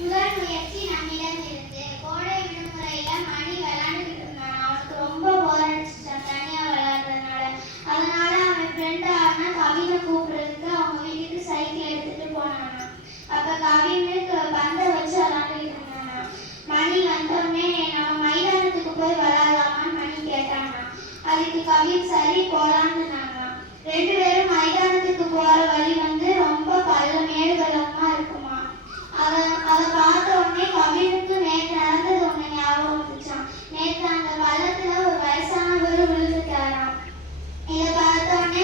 முதல் முயற்சி நம்மிடம் இருந்து. கோடை விடுமுறையில மணி விளையாண்டுக்கிட்டு இருந்தான். அவனுக்கு ரொம்ப போர் அடிச்சுட்டான் தனியா விளையாடுறதுனால. அதனால அவன் ஃப்ரெண்ட் ஆனா கவினை கூப்பிடுறதுக்கு அவங்க வீட்டுக்கு சைக்கிள் எடுத்துட்டு போனானா. அப்ப கவினுக்கு பந்தை வச்சு விளையாண்டுக்கிட்டு இருந்தானா. மணி வந்தோடனே நம்ம மைதானத்துக்கு போய் விளையாடலாமான்னு மணி கேட்டானா. அதுக்கு கவின் சரி போலான்னு. ரெண்டு பேரும் மைதானத்துக்கு போற வழி ரொம்ப மேடு பள்ளமா இருக்குமா. அதை பார்த்த உடனே கவினுக்கு நேற்று நடந்தது ஒண்ணு ஞாபகம் வந்துச்சான். நேற்று அந்த பள்ளத்துல ஒரு வயசானவர் விழுந்துட்டாராம். இதை பார்த்த உடனே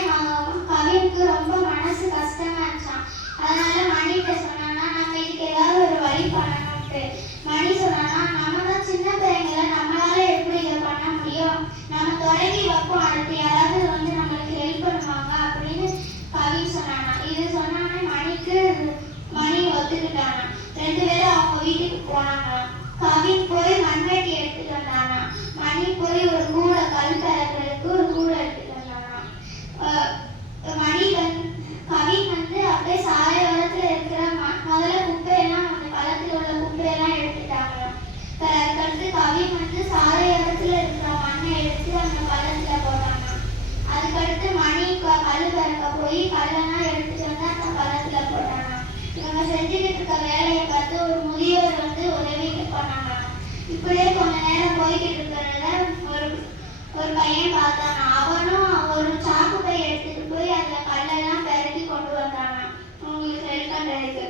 கவினுக்கு ரொம்ப மனசு கஷ்டமா இருந்துச்சான். அதனால மணிகிட்ட சொன்னானா நம்ம இதுக்கு ஏதாவது ஒரு வழி பண்ணணும்ட்டு. மணி சொன்னானா நம்ம தான் சின்ன பையங்களை நம்மளால எப்படி இதை பண்ண முடியும், நம்ம தொடங்கி வைப்போம், அடுத்து யாராவது நம்மளுக்கு ஹெல்ப் பண்ணுவாங்க அப்படின்னு கவின் சொன்னானா. இது சொன்னானே மணி ஒத்துக்கிட்டானா. ரெண்டு பேரும் அவங்க வீட்டுக்கு போனாங்களாம். கவின் போய் மண்வெட்டி எடுத்துட்டு வந்தானா. மணி போய் ஒரு கூடை கல் பறக்கிறதுக்கு ஒரு கூடை எடுத்துட்டு வந்தானா. கவின் அப்படியே சாலையோரத்துல இருக்கிற முதல்ல குப்பையெல்லாம் அந்த களத்துல உள்ள குப்பையெல்லாம் எடுத்துட்டாங்களாம். அதுக்கடுத்து கவின் சாலையோரத்துல இருக்கிற மண்ணை எடுத்து அந்த பள்ளத்துல போட்டாங்க. அதுக்கடுத்து மணி கல் பறக்க போய் கல்லெல்லாம் எடுத்துட்டு வந்து அந்த பள்ளத்துல போட்டாங்க. இவங்க செஞ்சுக்கிட்டு இருக்க வேலையை பார்த்து ஒரு முதியோர் உதவிட்டு பண்ணாங்க. இப்படியே கொஞ்ச நேரம் போய்கிட்டு இருக்கிறத ஒரு பையன் பார்த்தானா. அவனும் ஒரு சாக்கு பை எடுத்துட்டு போய் அந்த கல்லெல்லாம் பெருக்கி கொண்டு வந்தானா. உங்களுக்கு ஹெல்ப் பண்றதுக்கு.